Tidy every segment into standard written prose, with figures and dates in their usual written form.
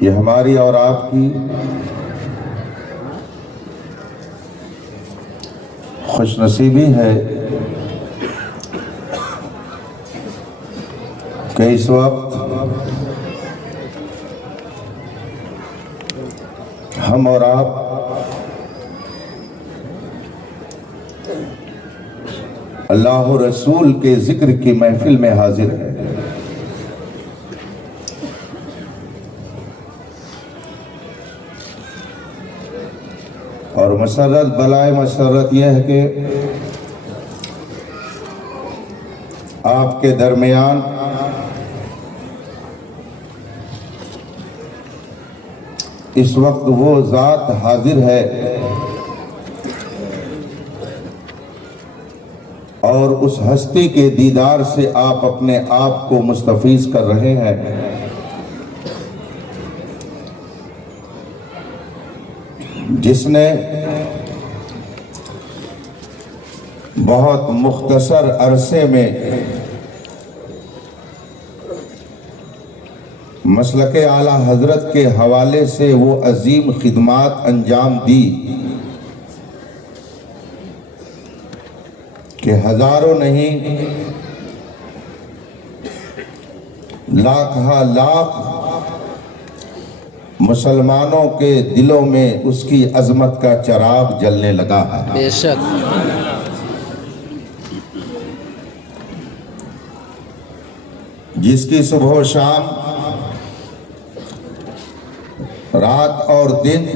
یہ ہماری اور آپ کی خوش نصیبی ہے کہ اس وقت ہم اور آپ اللہ و رسول کے ذکر کی محفل میں حاضر ہیں۔ اور مسرت بلائے مسرت یہ ہے کہ آپ کے درمیان اس وقت وہ ذات حاضر ہے اور اس ہستی کے دیدار سے آپ اپنے آپ کو مستفیض کر رہے ہیں، جس نے بہت مختصر عرصے میں مسلک اعلیٰ حضرت کے حوالے سے وہ عظیم خدمات انجام دی کہ ہزاروں نہیں لاکھ لاکھ مسلمانوں کے دلوں میں اس کی عظمت کا چراغ جلنے لگا ہے۔ بے شک جس کی صبح و شام، رات اور دن،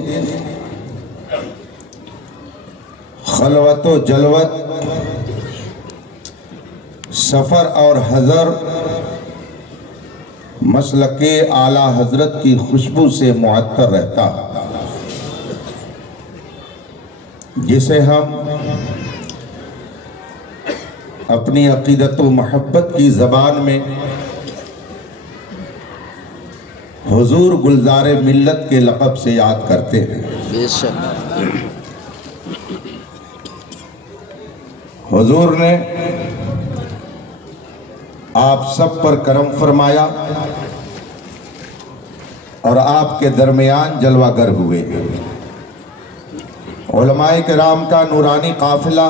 خلوت و جلوت، سفر اور حضر مسلک اعلیٰ حضرت کی خوشبو سے معطر رہتا، جسے ہم اپنی عقیدت و محبت کی زبان میں حضور گلزار ملت کے لقب سے یاد کرتے ہیں۔ بے شک حضور نے آپ سب پر کرم فرمایا اور آپ کے درمیان جلوہ گر ہوئے۔ علماء کرام کا نورانی قافلہ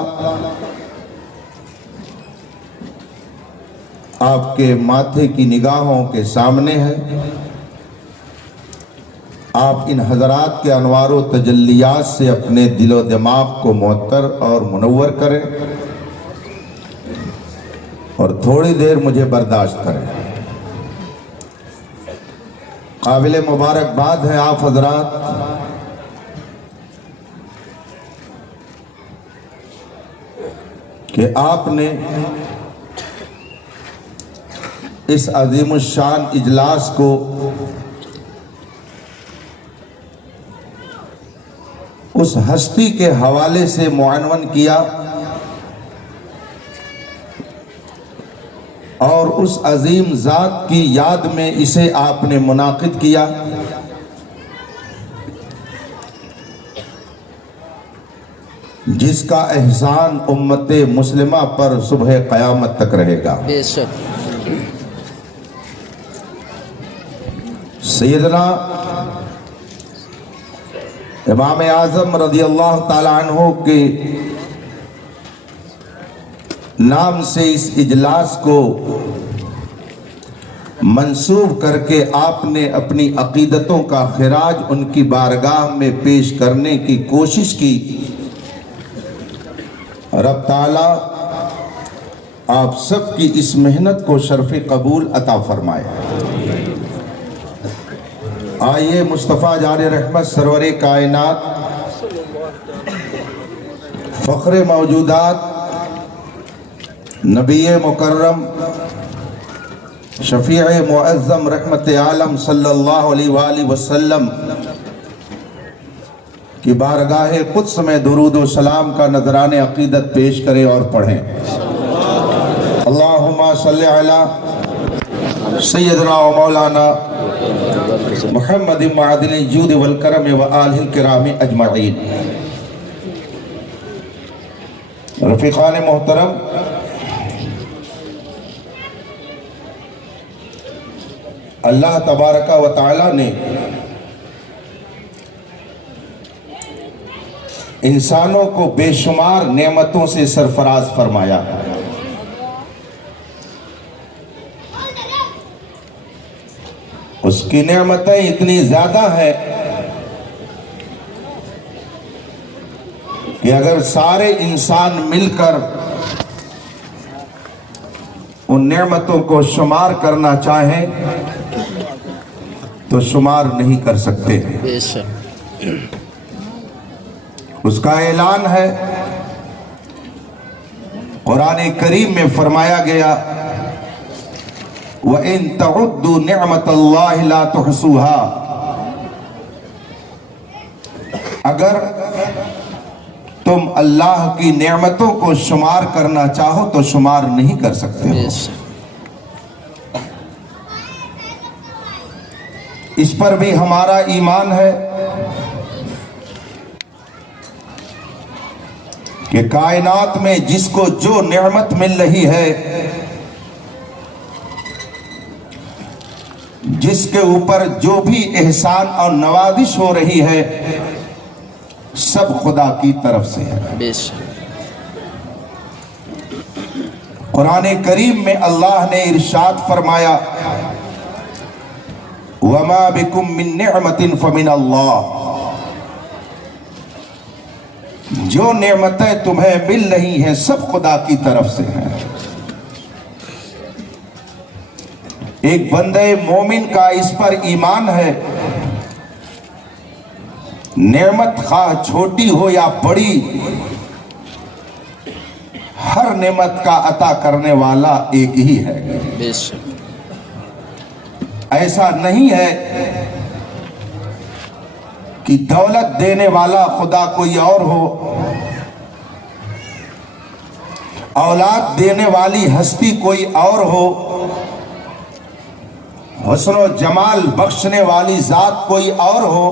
آپ کے ماتھے کی نگاہوں کے سامنے ہے۔ آپ ان حضرات کے انوار و تجلیات سے اپنے دل و دماغ کو معطر اور منور کریں اور تھوڑی دیر مجھے برداشت کریں۔ قابل مبارکباد ہے آپ حضرات کہ آپ نے اس عظیم الشان اجلاس کو اس ہستی کے حوالے سے معنون کیا اور اس عظیم ذات کی یاد میں اسے آپ نے منعقد کیا، جس کا احسان امت مسلمہ پر صبح قیامت تک رہے گا۔ بے شک سیدنا امام اعظم رضی اللہ تعالی عنہ کے نام سے اس اجلاس کو منسوب کر کے آپ نے اپنی عقیدتوں کا خراج ان کی بارگاہ میں پیش کرنے کی کوشش کی۔ رب تعالیٰ آپ سب کی اس محنت کو شرف قبول عطا فرمائے۔ آئیے مصطفیٰ جان رحمت سرور کائنات، فخر موجودات، نبی مکرم، شفیع معظم رحمت عالم صلی اللہ علیہ وآلہ وسلم کی بارگاہ قدس میں درود و سلام کا نذران عقیدت پیش کریں اور پڑھیں۔ اللہم صلی علی سیدنا و مولانا محمد معدن الجود والکرم و آلہ الکرام اجمعین۔ رفیقان محترم، اللہ تبارک و تعالی نے انسانوں کو بے شمار نعمتوں سے سرفراز فرمایا. اس کی نعمتیں اتنی زیادہ ہیں کہ اگر سارے انسان مل کر ان نعمتوں کو شمار کرنا چاہیں تو شمار نہیں کر سکتے. اس کا اعلان ہے قرآن کریم میں فرمایا گیا وَإِن تَعُدُّوا نِعْمَةَ اللَّهِ لَا تُحْصُوهَا. اگر تم اللہ کی نعمتوں کو شمار کرنا چاہو تو شمار نہیں کر سکتے ہو. اس پر بھی ہمارا ایمان ہے کہ کائنات میں جس کو جو نعمت مل رہی ہے، جس کے اوپر جو بھی احسان اور نوازش ہو رہی ہے، سب خدا کی طرف سے ہے. قرآن کریم میں اللہ نے ارشاد فرمایا وَمَا بِكُم مِّن نِّعْمَةٍ فَمِنَ اللَّهِ. جو نعمتیں تمہیں مل رہی ہیں سب خدا کی طرف سے ہیں. ایک بندے مومن کا اس پر ایمان ہے نعمت خواہ چھوٹی ہو یا بڑی، ہر نعمت کا عطا کرنے والا ایک ہی ہے. ایسا نہیں ہے کہ دولت دینے والا خدا کوئی اور ہو، اولاد دینے والی ہستی کوئی اور ہو، حسن و جمال بخشنے والی ذات کوئی اور ہو.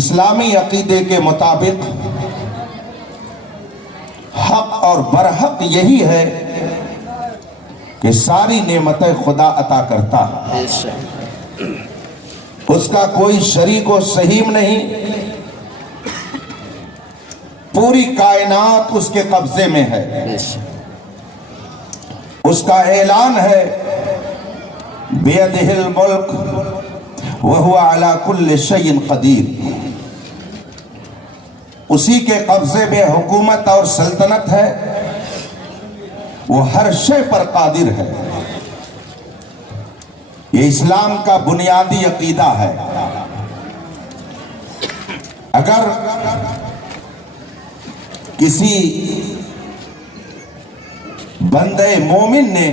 اسلامی عقیدے کے مطابق حق اور برحق یہی ہے کہ ساری نعمتیں خدا عطا کرتا ہے. اس کا کوئی شریک و سہیم نہیں. پوری کائنات اس کے قبضے میں ہے. اس کا اعلان ہے بِيَدِهِ الْمُلْكُ وَهُوَ عَلَى كُلِّ شَيْءٍ قَدِيرٌ. اسی کے قبضے میں حکومت اور سلطنت ہے، وہ ہر شے پر قادر ہے. یہ اسلام کا بنیادی عقیدہ ہے. اگر کسی بندے مومن نے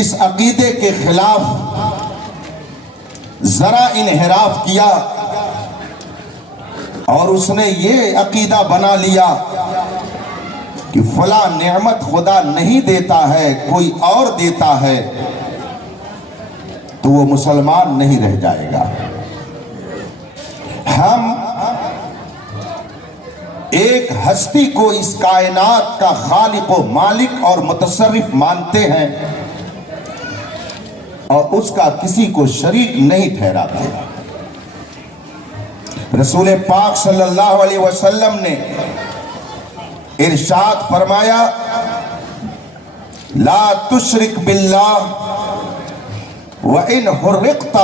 اس عقیدے کے خلاف ذرا انحراف کیا اور اس نے یہ عقیدہ بنا لیا کہ فلاں نعمت خدا نہیں دیتا ہے کوئی اور دیتا ہے، تو وہ مسلمان نہیں رہ جائے گا. ہم ایک ہستی کو اس کائنات کا خالق و مالک اور متصرف مانتے ہیں اور اس کا کسی کو شریک نہیں ٹھہراتے. رسول پاک صلی اللہ علیہ وسلم نے ارشاد فرمایا لا تشرک باللہ وَإِنْ حُرِّقْتَ.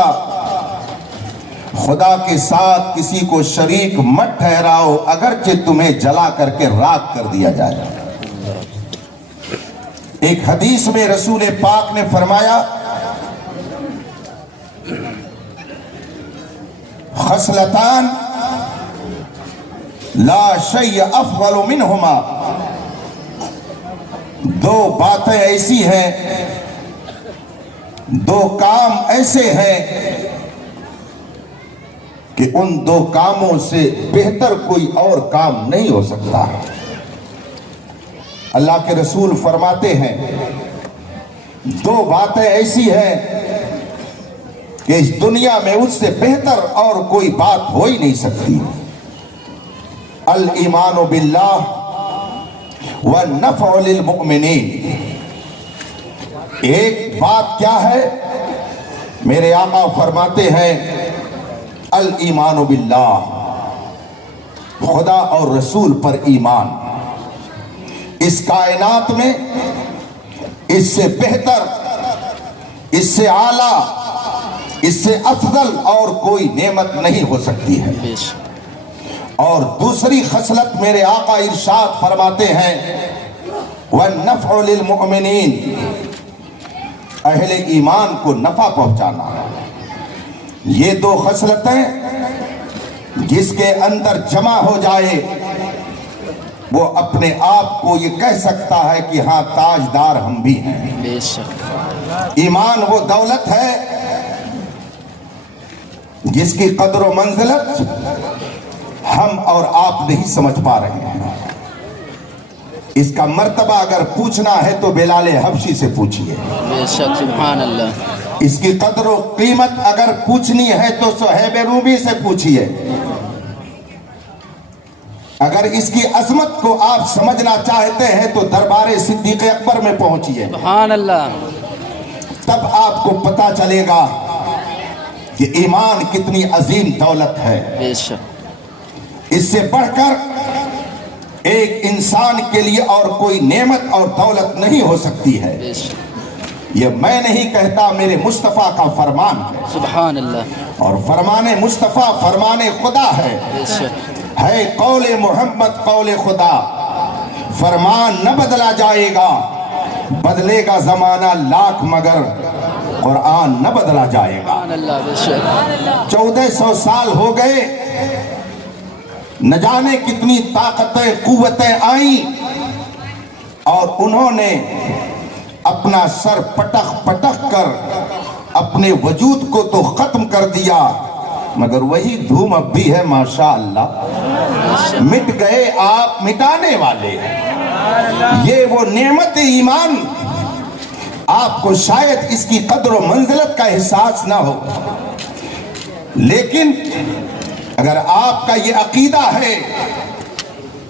خدا کے ساتھ کسی کو شریک مت ٹھہراؤ اگرچہ تمہیں جلا کر کے راکھ کر دیا جائے. ایک حدیث میں رسول پاک نے فرمایا خصلتان لا شیء افضل منہما. دو باتیں ایسی ہیں، دو کام ایسے ہیں کہ ان دو کاموں سے بہتر کوئی اور کام نہیں ہو سکتا. اللہ کے رسول فرماتے ہیں دو باتیں ایسی ہیں کہ اس دنیا میں اس سے بہتر اور کوئی بات ہو ہی نہیں سکتی. الایمان باللہ والنفع للمؤمنین. ایک بات کیا ہے؟ میرے آقا فرماتے ہیں الایمان باللہ، خدا اور رسول پر ایمان۔ اس کائنات میں اس سے بہتر، اس سے اعلیٰ، اس سے افضل اور کوئی نعمت نہیں ہو سکتی ہے۔ اور دوسری خصلت میرے آقا ارشاد فرماتے ہیں وَالنَّفْعُ لِلْمُؤْمِنِينَ، اہل ایمان کو نفع پہنچانا۔ یہ دو خصلتیں جس کے اندر جمع ہو جائے وہ اپنے آپ کو یہ کہہ سکتا ہے کہ ہاں تاجدار ہم بھی ہیں۔ بے شک ایمان وہ دولت ہے جس کی قدر و منزلت ہم اور آپ نہیں سمجھ پا رہے ہیں۔ اس کا مرتبہ اگر پوچھنا ہے تو بلال حبشی سے پوچھئے۔ بے شک سبحان اللہ۔ اس کی قدر و قیمت اگر پوچھنی ہے تو صہیب رومی سے پوچھئے۔ اگر اس کی عظمت کو آپ سمجھنا چاہتے ہیں تو دربار صدیق اکبر میں پہنچئے۔ سبحان اللہ۔ تب آپ کو پتا چلے گا کہ ایمان کتنی عظیم دولت ہے۔ بے شک اس سے بڑھ کر ایک انسان کے لیے اور کوئی نعمت اور دولت نہیں ہو سکتی ہے۔ بے شک یہ میں نہیں کہتا، میرے مصطفیٰ کا فرمان ہے۔ سبحان اللہ۔ اور فرمان مصطفیٰ فرمان خدا ہے۔ بے شک ہے قول محمد قول خدا، فرمان نہ بدلا جائے گا، بدلے گا زمانہ لاکھ مگر قرآن نہ بدلا جائے گا۔ سبحان اللہ۔ بے شک 1400 سال ہو گئے، نہ جانے کتنی طاقتیں قوتیں آئیں اور انہوں نے اپنا سر پٹخ پٹخ کر اپنے وجود کو تو ختم کر دیا، مگر وہی دھوم اب بھی ہے ماشاءاللہ۔ مٹ گئے آپ مٹانے والے۔ یہ وہ نعمت ایمان، آپ کو شاید اس کی قدر و منزلت کا احساس نہ ہو، لیکن اگر آپ کا یہ عقیدہ ہے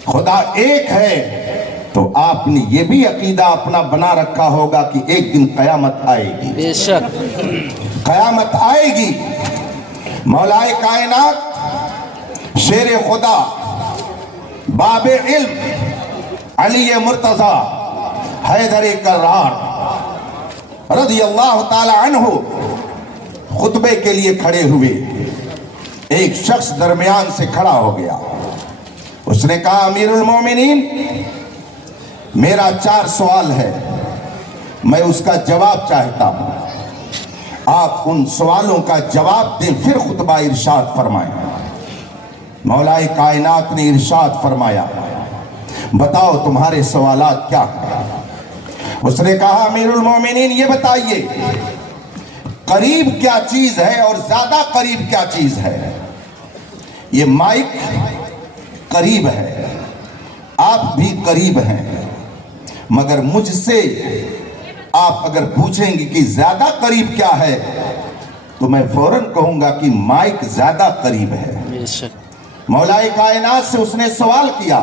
خدا ایک ہے تو آپ نے یہ بھی عقیدہ اپنا بنا رکھا ہوگا کہ ایک دن قیامت آئے گی۔ بے شک قیامت آئے گی، مولائے کائنات شیر خدا باب علم علی مرتضی حیدر کرار رضی اللہ تعالی عنہ خطبے کے لیے کھڑے ہوئے۔ ایک شخص درمیان سے کھڑا ہو گیا، اس نے کہا امیر المومنین میرا 4 سوال ہے، میں اس کا جواب چاہتا ہوں، آپ ان سوالوں کا جواب دیں پھر خطبہ ارشاد فرمائیں۔ مولا کائنات نے ارشاد فرمایا بتاؤ تمہارے سوالات کیا ہیں؟ اس نے کہا امیر المومنین یہ بتائیے قریب کیا چیز ہے اور زیادہ قریب کیا چیز ہے؟ یہ مائک قریب ہے، آپ بھی قریب ہیں، مگر مجھ سے آپ اگر پوچھیں گے کہ زیادہ قریب کیا ہے تو میں فوراً کہوں گا کہ مائک زیادہ قریب ہے۔ مولا کائنات سے اس نے سوال کیا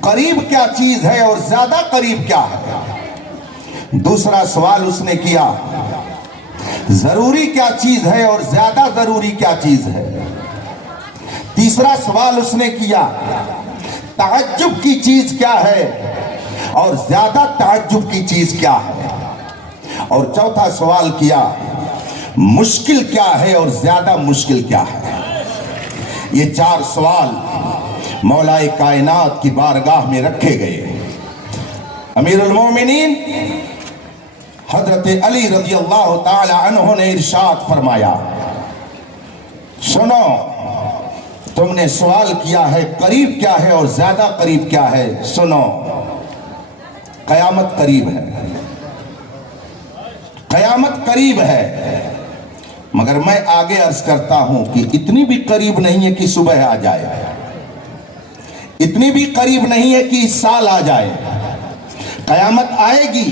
قریب کیا چیز ہے اور زیادہ قریب کیا ہے؟ دوسرا سوال اس نے کیا ضروری کیا چیز ہے اور زیادہ ضروری کیا چیز ہے؟ تیسرا سوال اس نے کیا تعجب کی چیز کیا ہے اور زیادہ تعجب کی چیز کیا ہے؟ اور چوتھا سوال کیا مشکل کیا ہے اور زیادہ مشکل کیا ہے؟ یہ 4 سوال مولا کائنات کی بارگاہ میں رکھے گئے۔ امیر المومنین حضرت علی رضی اللہ تعالی عنہ نے ارشاد فرمایا سنو تم نے سوال کیا ہے قریب کیا ہے اور زیادہ قریب کیا ہے، سنو قیامت قریب ہے، قیامت قریب ہے، مگر میں آگے عرض کرتا ہوں کہ اتنی بھی قریب نہیں ہے کہ صبح آ جائے، اتنی بھی قریب نہیں ہے کہ اس سال آ جائے، قیامت آئے گی،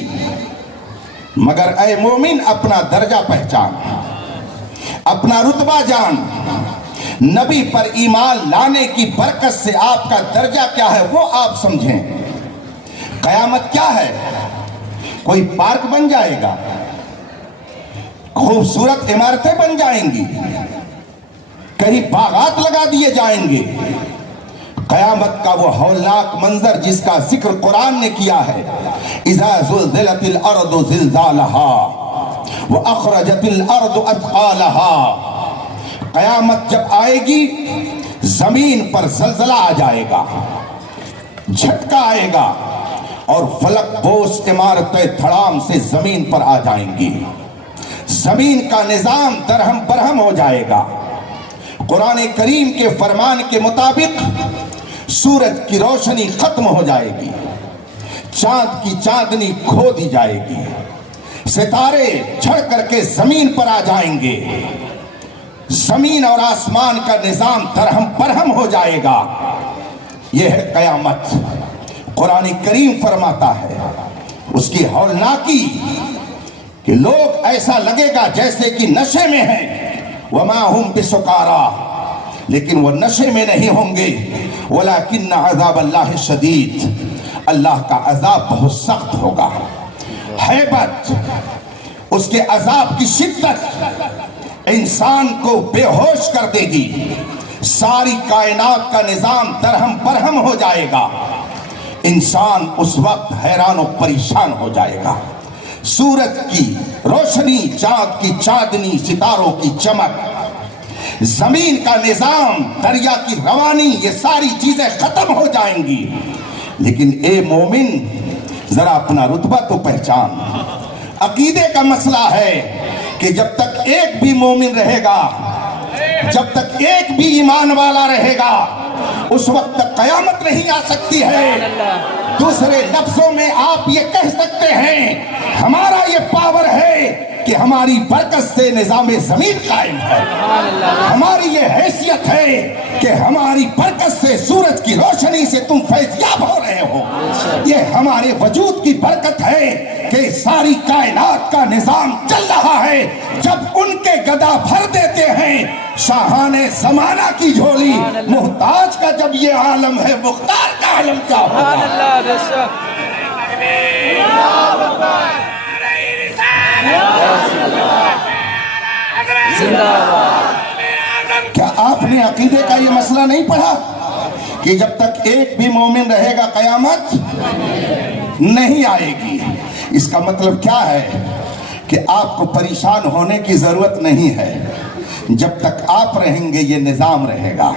مگر اے مومن اپنا درجہ پہچان، اپنا رتبہ جان، نبی پر ایمان لانے کی برکت سے آپ کا درجہ کیا ہے وہ آپ سمجھیں۔ قیامت کیا ہے؟ کوئی پارک بن جائے گا, خوبصورت عمارتیں بن جائیں گی, کہیں باغات لگا دیے جائیں گے. قیامت کا وہ ہولناک منظر جس کا ذکر قرآن نے کیا ہے, اذا زلزلت الارض زلزالها واخرجت الارض اثقالها, قیامت جب آئے گی زمین پر زلزلہ آ جائے گا, جھٹکا آئے گا, اور فلک بوس عمارتیں دھڑام سے زمین پر آ جائیں گی. زمین کا نظام درہم برہم ہو جائے گا. قرآن کریم کے فرمان کے مطابق سورج کی روشنی ختم ہو جائے گی, چاند کی چاندنی کھو دی جائے گی, ستارے جھڑ کر کے زمین پر آ جائیں گے, زمین اور آسمان کا نظام درہم برہم ہو جائے گا. یہ ہے قیامت. قرآن کریم فرماتا ہے اس کی ہولناکی کہ لوگ ایسا لگے گا جیسے کہ نشے میں ہیں, وما ہم بسکارا, لیکن وہ نشے میں نہیں ہوں گے. ولیکن عذاب اللہ شدید, اللہ کا عذاب بہت سخت ہوگا. ہیبت, اس کے عذاب کی شدت انسان کو بے ہوش کر دے گی. ساری کائنات کا نظام درہم برہم ہو جائے گا. انسان اس وقت حیران و پریشان ہو جائے گا. سورج کی روشنی, چاند کی چاندنی, ستاروں کی چمک, زمین کا نظام, دریا کی روانی, یہ ساری چیزیں ختم ہو جائیں گی. لیکن اے مومن ذرا اپنا رتبہ تو پہچان. عقیدے کا مسئلہ ہے کہ جب تک ایک بھی مومن رہے گا, جب تک ایک بھی ایمان والا رہے گا, اس وقت تک قیامت نہیں آ سکتی ہے. دوسرے لفظوں میں آپ یہ کہہ سکتے ہیں ہمارا یہ پاور ہے کہ ہماری برکت سے نظام زمین قائم ہے. ہماری یہ حیثیت ہے کہ ہماری برکت سے, سورج کی روشنی سے تم فیضیاب ہو رہے ہو. یہ ہمارے وجود کی برکت ہے کہ ساری کائنات کا نظام چل رہا ہے. جب ان کے گدا بھر دیتے ہیں شاہان زمانہ کی جھولی, محتاج کا جب یہ عالم ہے, مختار کا عالم کیا ہوگا. کیا آپ نے عقیدے کا یہ مسئلہ نہیں پڑھا کہ جب تک ایک بھی مومن رہے گا قیامت نہیں آئے گی؟ اس کا مطلب کیا ہے کہ آپ کو پریشان ہونے کی ضرورت نہیں ہے. جب تک آپ رہیں گے یہ نظام رہے گا.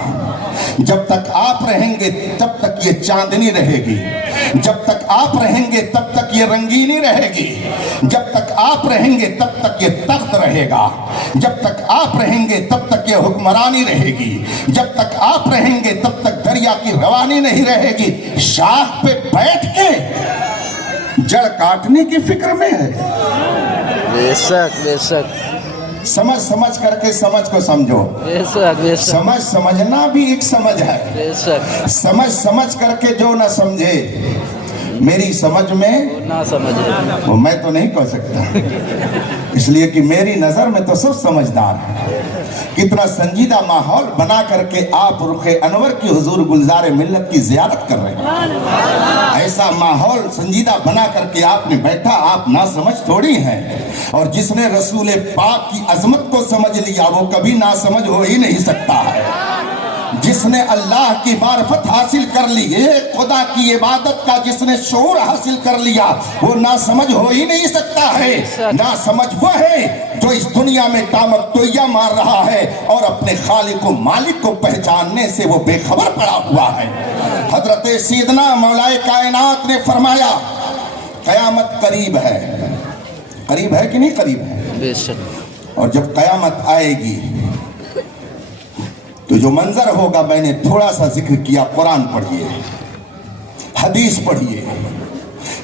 جب تک آپ رہیں گے تب تک یہ چاندنی رہے گی. جب تک آپ رہیں گے تب تک یہ رنگینی رہے گی. جب تک آپ رہیں گے تب تک یہ تخت رہے گا. جب تک آپ رہیں گے تب تک یہ حکمرانی رہے گی. جب تک آپ رہیں گے تب تک دریا کی روانی نہیں رہے گی. شاخ پہ بیٹھ کے جڑ کاٹنے کی فکر میں ہے. بے شک, بے شک. سمجھ کر کے سمجھ کو سمجھو. بے شک, بے شک. سمجھنا بھی ایک سمجھ ہے. بے شک. سمجھ کر کے جو نہ سمجھے میری سمجھ میں نہ سمجھے وہ میں تو نہیں کہہ سکتا, اس لیے کہ میری نظر میں تو صرف سمجھدار ہے. کتنا سنجیدہ ماحول بنا کر کے آپ رخ انور کی حضور گلزار ملت کی زیارت کر رہے ہیں. ایسا ماحول سنجیدہ بنا کر کے آپ نے بیٹھا, آپ نہ سمجھ تھوڑی ہیں. اور جس نے رسول پاک کی عظمت کو سمجھ لیا وہ کبھی نہ سمجھ ہو ہی نہیں سکتا ہے. جس نے اللہ کی معرفت حاصل کر لی, ایک خدا کی عبادت کا جس نے شعور حاصل کر لیا, وہ نہ سمجھ ہو ہی نہیں سکتا ہے. نہ سمجھ وہ ہے جو اس دنیا میں تامک تویا مار رہا ہے اور اپنے خالق و مالک کو پہچاننے سے وہ بے خبر پڑا ہوا ہے. حضرت سیدنا مولا کائنات نے فرمایا قیامت قریب ہے. قریب ہے کہ نہیں قریب ہے؟ بے شک. اور جب قیامت آئے گی تو جو منظر ہوگا, میں نے تھوڑا سا ذکر کیا, قرآن پڑھیے, حدیث پڑھیے,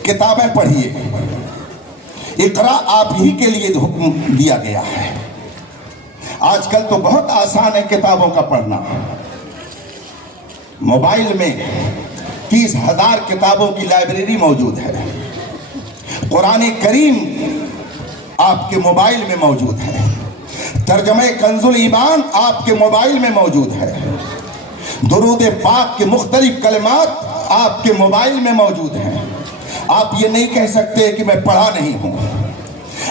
کتابیں پڑھیے. اقرا آپ ہی کے لیے حکم دیا گیا ہے. آج کل تو بہت آسان ہے کتابوں کا پڑھنا. موبائل میں 30,000 کتابوں کی لائبریری موجود ہے. قرآن کریم آپ کے موبائل میں موجود ہے. ترجمہ کنز الایمان آپ کے موبائل میں موجود ہے. درود پاک کے مختلف کلمات آپ کے موبائل میں موجود ہیں. آپ یہ نہیں کہہ سکتے کہ میں پڑھا نہیں ہوں.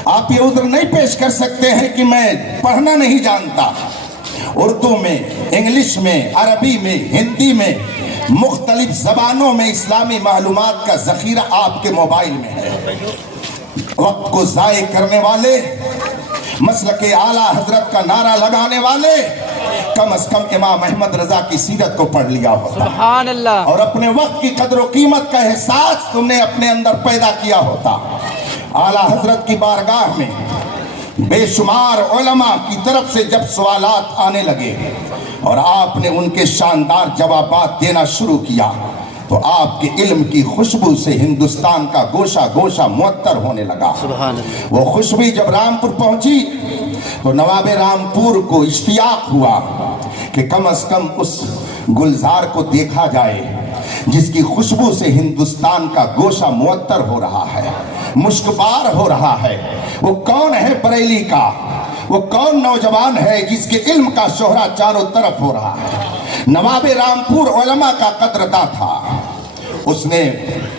آپ یہ عذر نہیں پیش کر سکتے ہیں کہ میں پڑھنا نہیں جانتا. اردو میں، انگلش میں، عربی میں، ہندی میں، مختلف زبانوں میں اسلامی معلومات کا ذخیرہ آپ کے موبائل میں ہے. وقت کو ضائع کرنے والے، مسلک اعلیٰ حضرت کا نعرہ لگانے والے کم از کم امام احمد رضا کی سیرت کو پڑھ لیا ہوتا، سبحان اللہ، اور اپنے وقت کی قدر و قیمت کا احساس تم نے اپنے اندر پیدا کیا ہوتا. اعلیٰ حضرت کی بارگاہ میں بے شمار علماء کی طرف سے جب سوالات آنے لگے اور آپ نے ان کے شاندار جوابات دینا شروع کیا تو آپ کے علم کی خوشبو سے ہندوستان کا گوشہ گوشہ معطر ہونے لگا. سبحان اللہ. وہ خوشبو جب رامپور پہنچی تو نواب رامپور کو اشتیاق ہوا کہ کم از کم اس گلزار کو دیکھا جائے جس کی خوشبو سے ہندوستان کا گوشہ معطر ہو رہا ہے، مشکبار ہو رہا ہے. وہ کون ہے بریلی کا؟ وہ کون نوجوان ہے جس کے علم کا شہرہ چاروں طرف ہو رہا ہے؟ نواب رامپور علماء کا قدرداں تھا. اس نے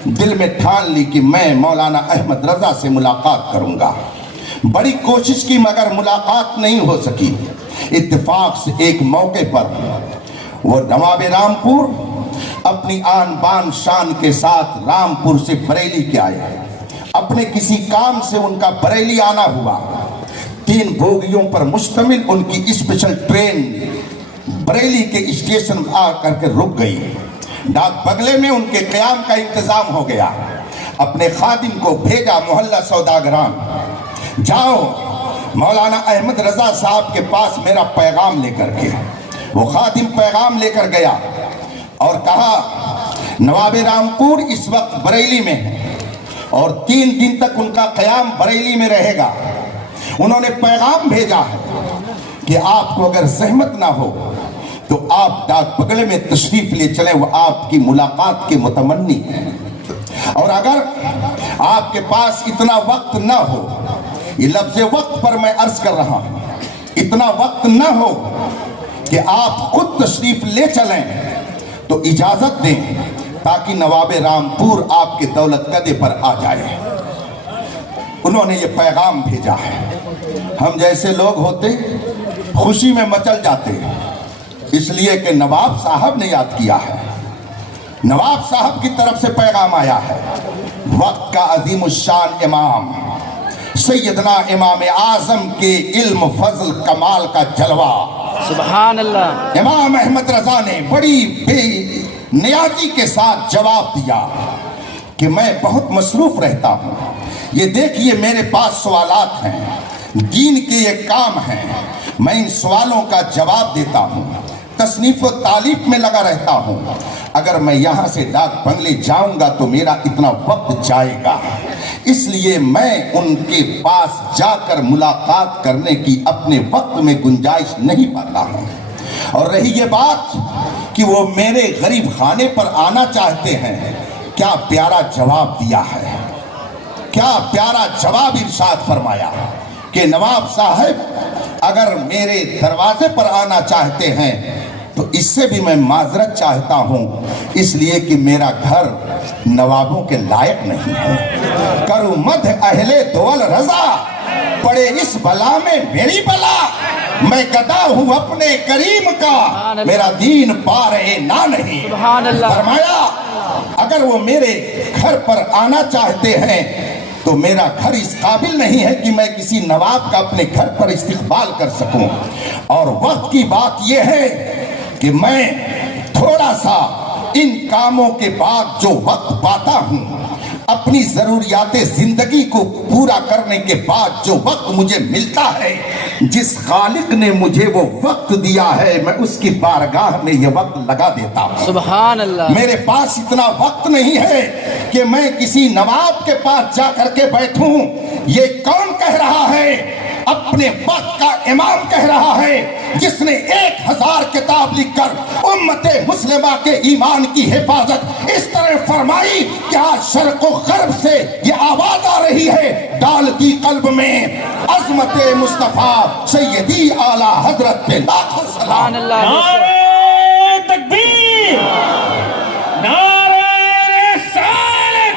دل میں ٹھان لی کہ میں مولانا احمد رضا سے ملاقات کروں گا. بڑی کوشش کی مگر ملاقات نہیں ہو سکی. اتفاق سے ایک موقع پر وہ نواب رامپور اپنی آن بان شان کے ساتھ رامپور سے بریلی کے آئے. اپنے کسی کام سے ان کا بریلی آنا ہوا. 3 بوگیوں پر مشتمل ان کی اسپیشل ٹرین بریلی کے اسٹیشن آ کر کے رک گئی. ڈاک بگلے میں ان کے قیام کا انتظام ہو گیا. اپنے خادم کو بھیجا محلہ سوداگران، جاؤ مولانا احمد رضا صاحب کے پاس میرا پیغام لے کر کے. وہ خادم پیغام لے کر گیا اور کہا نواب رامپور اس وقت بریلی میں ہے اور 3 دن تک ان کا قیام بریلی میں رہے گا. انہوں نے پیغام بھیجا ہے کہ آپ کو اگر زحمت نہ ہو تو آپ ڈاک بگلے میں تشریف لے چلیں، وہ آپ کی ملاقات کے متمنی ہیں. اور اگر آپ کے پاس اتنا وقت نہ ہو، یہ لفظ وقت پر میں عرض کر رہا ہوں، اتنا وقت نہ ہو کہ آپ خود تشریف لے چلیں تو اجازت دیں تاکہ نواب رامپور آپ کے دولت قدے پر آ جائے. انہوں نے یہ پیغام بھیجا ہے. ہم جیسے لوگ ہوتے خوشی میں مچل جاتے اس لیے کہ نواب صاحب نے یاد کیا ہے، نواب صاحب کی طرف سے پیغام آیا ہے. وقت کا عظیم الشان امام سیدنا امام اعظم کے علم فضل کمال کا جلوہ سبحان اللہ. امام احمد رضا نے بڑی بے نیازی کے ساتھ جواب دیا کہ میں بہت مصروف رہتا ہوں. یہ دیکھیے میرے پاس سوالات ہیں، دین کے یہ کام ہیں، میں ان سوالوں کا جواب دیتا ہوں، تصنیف و تالیف میں لگا رہتا ہوں. اگر میں یہاں سے ڈاک بنگلے جاؤں گا تو میرا اتنا وقت جائے گا، اس لیے میں ان کے پاس جا کر ملاقات کرنے کی اپنے وقت میں گنجائش نہیں پاتا ہوں. اور رہی یہ بات کہ وہ میرے غریب خانے پر آنا چاہتے ہیں، کیا پیارا جواب دیا ہے، کیا پیارا جواب ارشاد فرمایا کہ نواب صاحب اگر میرے دروازے پر آنا چاہتے ہیں تو اس سے بھی میں معذرت چاہتا ہوں، اس لیے کہ میرا گھر نوابوں کے لائق نہیں ہے. کرو مدح اہل دول رضا، پڑے اس بلا میں میری بلا، میں گدا ہوں اپنے کریم کا، میرا دین پارے نہ نہیں. فرمایا اگر وہ میرے گھر پر آنا چاہتے ہیں تو میرا گھر اس قابل نہیں ہے کہ میں کسی نواب کا اپنے گھر پر استقبال کر سکوں. اور وقت کی بات یہ ہے کہ میں تھوڑا سا ان کاموں کے بعد جو وقت پاتا ہوں، اپنی ضروریات زندگی کو پورا کرنے کے بعد جو وقت مجھے ملتا ہے، جس خالق نے مجھے وہ وقت دیا ہے میں اس کی بارگاہ میں یہ وقت لگا دیتا ہوں. سبحان اللہ. میرے پاس اتنا وقت نہیں ہے کہ میں کسی نواب کے پاس جا کر کے بیٹھوں. یہ کون کہہ رہا ہے؟ اپنے وقت کا امام کہہ رہا ہے جس نے 1000 کتاب لکھ کر امت مسلمہ کے ایمان کی حفاظت اس طرح فرمائی کہ آج شرق و غرب سے یہ آواز آ رہی ہے، ڈال دی قلب میں عظمت مصطفیٰ سیدی اعلیٰ حضرت پہ لاکھوں سلام. نعرہ تکبیر، نعرہ رسالت،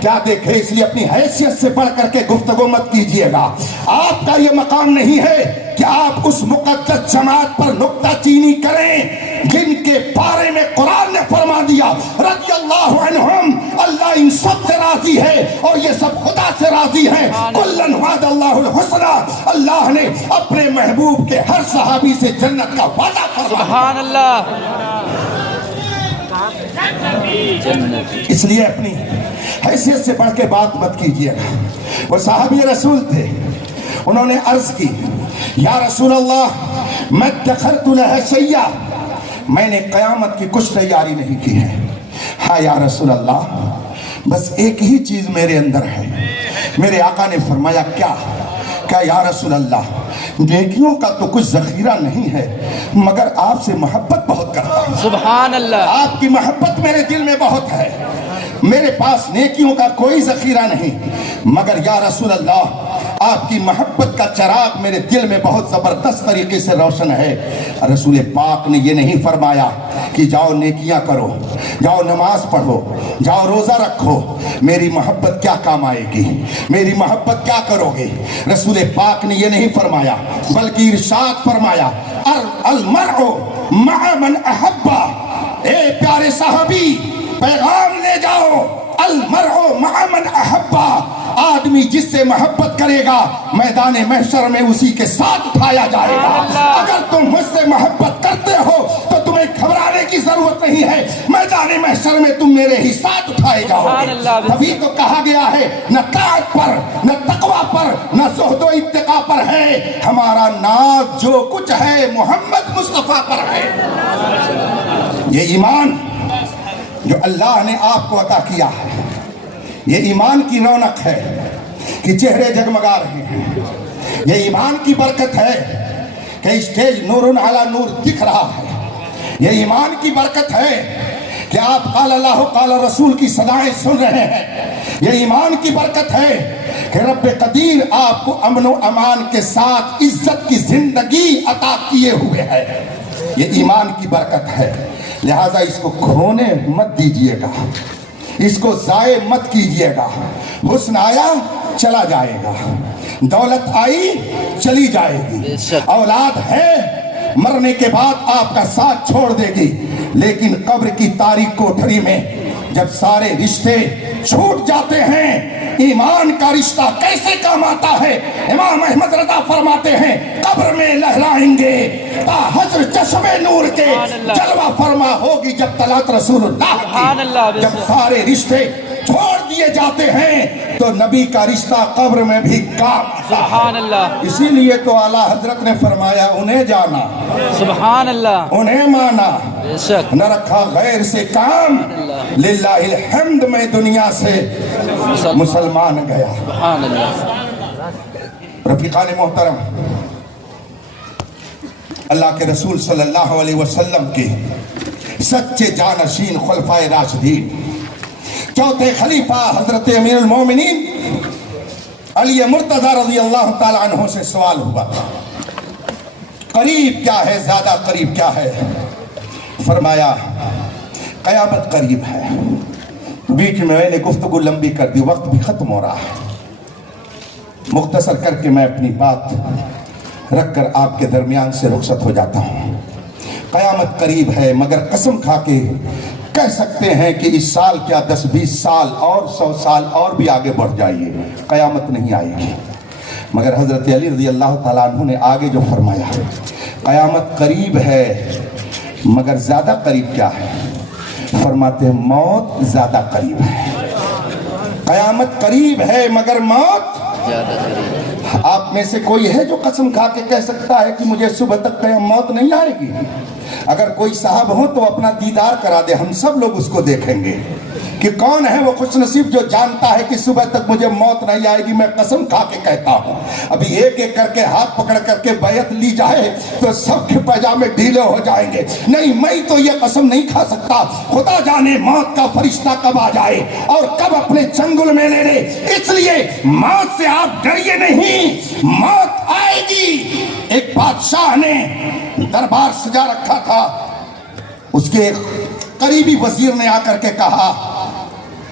کیا دیکھے، اس لیے اپنی حیثیت سے بڑھ کر کے گفتگو مت کیجئے گا. آپ کا یہ مقام نہیں ہے کہ آپ اس مقدس جماعت پر نکتہ چینی کریں جن کے بارے میں قرآن نے فرما دیا رضی اللہ عنہم، اللہ ان سب سے راضی ہے اور یہ سب خدا سے راضی ہیں. کلن وعد اللہ الحسنى، اللہ نے اپنے محبوب کے ہر صحابی سے جنت کا وعدہ فرمایا. سبحان اللہ. اس لیے اپنی حیثیت سے بڑھ کے بات مت کیجئے گا. وہ صحابی رسول تھے، انہوں نے عرض کی یا رسول اللہ میں ادخرت لها شیئا، میں نے قیامت کی کچھ تیاری نہیں کی ہے. ہاں یا رسول اللہ بس ایک ہی چیز میرے اندر ہے. میرے آقا نے فرمایا کیا؟ کہ یا رسول اللہ نیکیوں کا تو کچھ ذخیرہ نہیں ہے مگر آپ سے محبت بہت کرتا ہوں. سبحان اللہ. آپ کی محبت میرے دل میں بہت ہے. میرے پاس نیکیوں کا کوئی ذخیرہ نہیں مگر یا رسول اللہ آپ کی محبت کا چراغ میرے دل میں بہت زبردست طریقے سے روشن ہے. رسول پاک نے یہ نہیں فرمایا کہ جاؤ نیکیاں کرو، جاؤ نماز پڑھو، جاؤ روزہ رکھو، میری محبت کیا کام آئے گی، میری محبت کیا کرو گے. رسول پاک نے یہ نہیں فرمایا بلکہ ارشاد فرمایا المرء مع من احبا. اے پیارے صحابی پیغام لے جاؤ، المرء مع من احبا، آدمی جس سے محبت کرے گا میدان محشر میں اسی کے ساتھ اٹھایا جائے گا. اگر تم مجھ سے محبت کرتے ہو تو تمہیں گھبرانے کی ضرورت نہیں ہے، میدان محشر میں تم میرے ہی ساتھ اٹھائے جاؤ گے. تبھی تو کہا گیا ہے نہ طاعت پر، نہ تقوی پر، نہ زہد و اتقاء پر ہے، ہمارا ناز جو کچھ ہے محمد مصطفیٰ پر ہے. یہ ایمان جو اللہ نے آپ کو عطا کیا ہے، یہ ایمان کی رونق ہے کہ چہرے جگمگا رہے ہیں. یہ ایمان کی برکت ہے کہ اسٹیج نور علی نور دکھ رہا ہے. یہ ایمان کی برکت ہے کہ آپ قال اللہ قال رسول کی صدائیں سن رہے ہیں. یہ ایمان کی برکت ہے کہ رب قدیر آپ کو امن و امان کے ساتھ عزت کی زندگی عطا کیے ہوئے ہے. یہ ایمان کی برکت ہے. لہذا اس کو کھونے مت دیجئے گا، اس کو ضائع مت کیجئے گا. حسن آیا چلا جائے گا، دولت آئی چلی جائے گی، اولاد ہے مرنے کے بعد آپ کا ساتھ چھوڑ دے گی، لیکن قبر کی تاریک کوٹھری میں جب سارے رشتے چھوٹ جاتے ہیں ایمان کا رشتہ کیسے کام آتا ہے. امام احمد رضا فرماتے ہیں قبر میں لہرائیں گے تا حجر چشم نور کے، جلوہ فرما ہوگی جب طلعت رسول اللہ کی. جب سارے رشتے چھوڑ دیے جاتے ہیں تو نبی کا رشتہ قبر میں بھی کام سبحان اللہ. اسی لیے تو اعلیٰ حضرت نے فرمایا انہیں جانا، سبحان اللہ. انہیں مانا، بے شک. نہ رکھا غیر سے کام. للہ الحمد میں دنیا سے مسلمان گیا. سبحان اللہ. رفیقان محترم، اللہ کے رسول صلی اللہ علیہ وسلم کے سچے جانشین خلفائے راشدین چوتھے خلیفہ حضرت امیر المومنین علی مرتضی رضی اللہ تعالی عنہ سے سوال ہوا قریب کیا ہے، زیادہ قریب کیا ہے؟ فرمایا قیامت قریب ہے. بیچ میں نے گفتگو لمبی کر دی، وقت بھی ختم ہو رہا ہے. مختصر کر کے میں اپنی بات رکھ کر آپ کے درمیان سے رخصت ہو جاتا ہوں. قیامت قریب ہے مگر قسم کھا کے کہہ سکتے ہیں کہ اس سال کیا 10-20 سال اور 100 سال اور بھی آگے بڑھ جائیے قیامت نہیں آئے گی. مگر حضرت علی رضی اللہ تعالیٰ عنہ نے آگے جو فرمایا قیامت قریب ہے مگر زیادہ قریب کیا ہے؟ فرماتے ہیں موت زیادہ قریب ہے. قیامت قریب ہے مگر موت زیادہ قریب. آپ میں سے کوئی ہے جو قسم کھا کے کہہ سکتا ہے کہ مجھے صبح تک موت نہیں آئے گی؟ اگر کوئی صاحب ہو تو اپنا دیدار کرا دے، ہم سب لوگ اس کو دیکھیں گے کہ کون ہے وہ خوش نصیب جو جانتا ہے کہ صبح تک مجھے موت نہیں آئے گی. میں قسم کھا کے کہتا ہوں ابھی ایک ایک کر کے ہاتھ پکڑ کر کے بیعت لی جائے تو سب کے پاجامے ڈھیلے ہو جائیں گے. نہیں، میں تو یہ قسم نہیں کھا سکتا. خدا جانے موت کا فرشتہ کب آ جائے اور کب اپنے چنگل میں لے لے. اس لیے موت سے آپ ڈریے نہیں، موت آئے گی. ایک بادشاہ نے دربار سجا رکھا تھا، اس کے قریبی وزیر نے آ کر کے کہا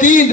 3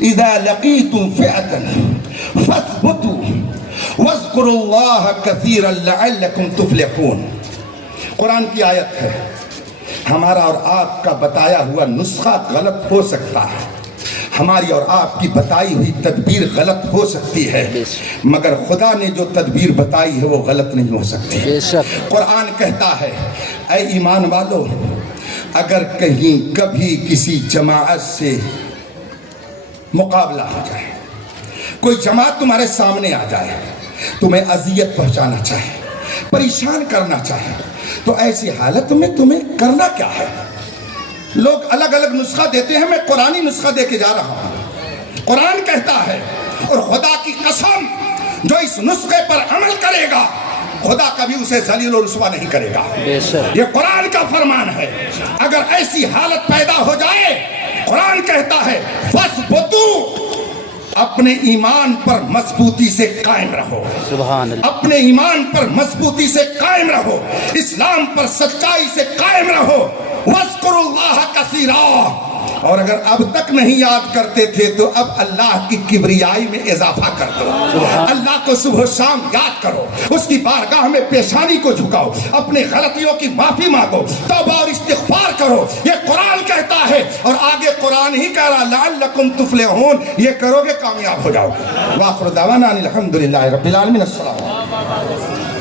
اذا لقيتم فئة فاثبتوا واذكروا الله كثيرا لعلكم تفلحون. قرآن کی آیت ہے. ہمارا اور آپ کا بتایا ہوا نسخہ غلط ہو سکتا ہے, ہماری اور آپ کی بتائی ہوئی تدبیر غلط ہو سکتی ہے, مگر خدا نے جو تدبیر بتائی ہے وہ غلط نہیں ہو سکتی. قرآن کہتا ہے اے ایمان والو, اگر کہیں کبھی کسی جماعت سے مقابلہ ہو جائے, کوئی جماعت تمہارے سامنے آ جائے, تمہیں اذیت پہنچانا چاہے, پریشان کرنا چاہے, تو ایسی حالت میں تمہیں کرنا کیا ہے؟ لوگ الگ الگ نسخہ دیتے ہیں, میں قرآنی نسخہ دے کے جا رہا ہوں. قرآن کہتا ہے, اور خدا کی قسم جو اس نسخے پر عمل کرے گا خدا کبھی اسے ذلیل و رسوا نہیں کرے گا. یہ قرآن کا فرمان ہے. اگر ایسی حالت پیدا ہو جائے, قرآن کہتا ہے فَاثْبُتُوا, اپنے ایمان پر مضبوطی سے قائم رہو. سبحان اللہ. اپنے ایمان پر مضبوطی سے قائم رہو, اسلام پر سچائی سے قائم رہو. وَاذْكُرُوا اللَّهَ كَثِيرًا, اور اگر اب تک نہیں یاد کرتے تھے تو اب اللہ کی کبریائی میں اضافہ کر دو. اللہ کو صبح و شام یاد کرو, اس کی بارگاہ میں پیشانی کو جھکاؤ, اپنے غلطیوں کی معافی مانگو, توبہ اور استغفار کرو. یہ قرآن کہتا ہے, اور آگے قرآن ہی کہہ رہا لعلکم تفلحون, یہ کرو گے کامیاب ہو جاؤ گے. وآخر دعوانا الحمدللہ رب العالمین. السلام.